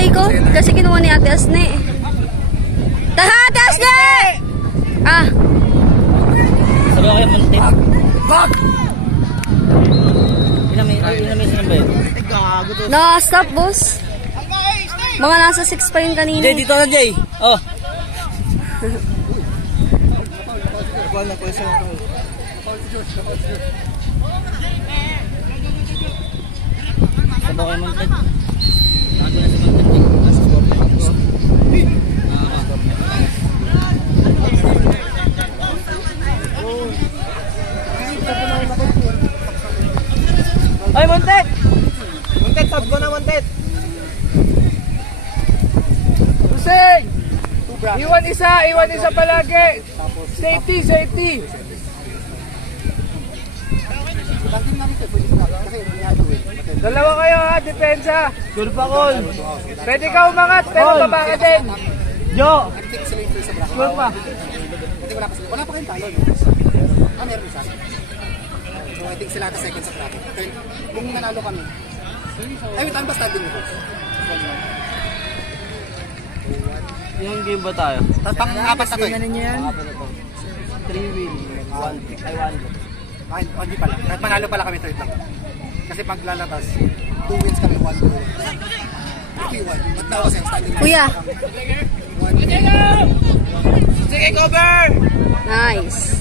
sakay ko. Kasi kinuha ni Ate Asne. Taha, Ate Asne! Ah. Sabi ko kayo, muntik. Bak! Ilang isa ba yun? Na-stop, boss. Mga nasa 6 pa yun kanina. Jay, dito na, Jay. Oh. Sabi ko kayo, muntik. Bago na sa muntik. Nasa sport. Ay, Montet! Montet, sab ko na, Montet! Hussein! Iwan isa palagi! Safety! Dalawa kayo ha, depensa! Good pa, Col! Pwede ka umangat, pero baba ka din! Jo! Good pa! Wala pa kayong tayo. Meron isa. So I think sila ka second sa bracket. Kung nanalo kami. Ay, wait, basta din ito. Yung game ba tayo? Pang-apat na to eh. Ano niyo yan? 3 win. 1 loss. Ay, hindi pala. Kahit manalo pala kami third lang. Kasi pag lalabas, 2 wins kami, 1 2. Okay, 1. Ba't na kasi ang standing? Kuya. 1 Sige, cover! Nice.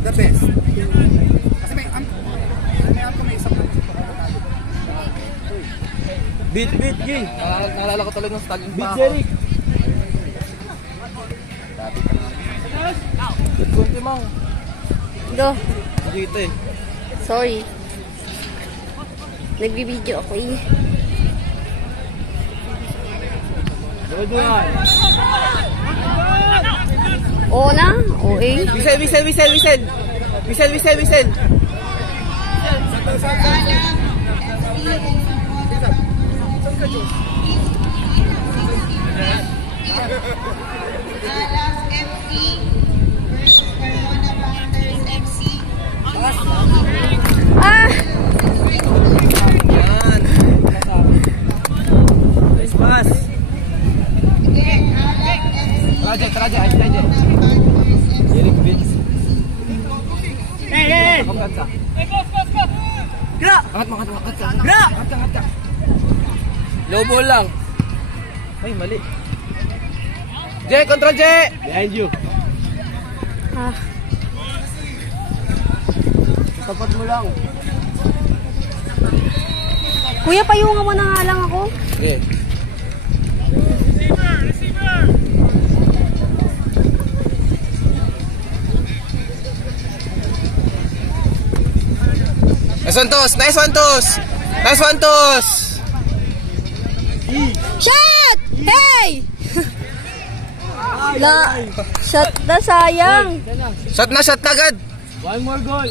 the best. Kasi may isang Beat, Jay! naalala ko talaga ng stalling Beat, Jeric! Kunti mo. Go. Dito eh. Sorry. Nagbibideo ako eh. Doon. Oo na? Oo eh. Whistle! Ah! Nice pass. Teraja. Jeric Vince. Hey! Gerak! Angkat. Gerak! Low ball lang. Ay, mali. Jay, control Jay! Behind you. Ah. Tapat mo lang. Kuya, payungan mo na nga lang ako. Okay. Nice one, Tos! Shot! Hey! Shot na, sayang. Shot na agad! One more goal!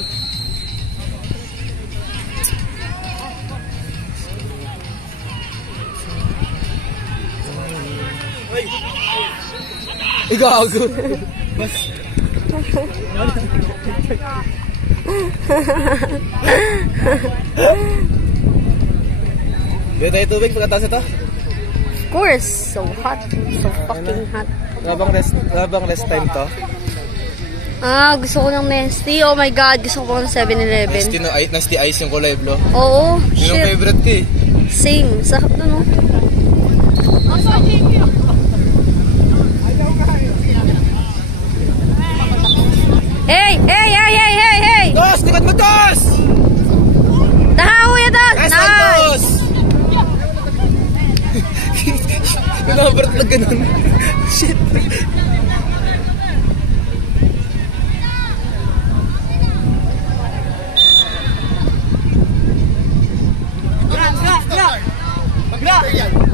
Igago! Dito tayo tubig pagkatapos ito? Of course. So hot. So fucking hot. Labang rest time to? Ah, gusto ko ng Nesty. Oh my God, gusto ko ng 7-Eleven. Nasty ice yung kulay blue. Oo, Yun yung shit. favorite ko eh. Same. Sarap na, no? Hey! Tos! Likod mo, Tos! Tahaw yan, Tos! Nice one, Tos! Pinabart na ganun. Shit. Gra!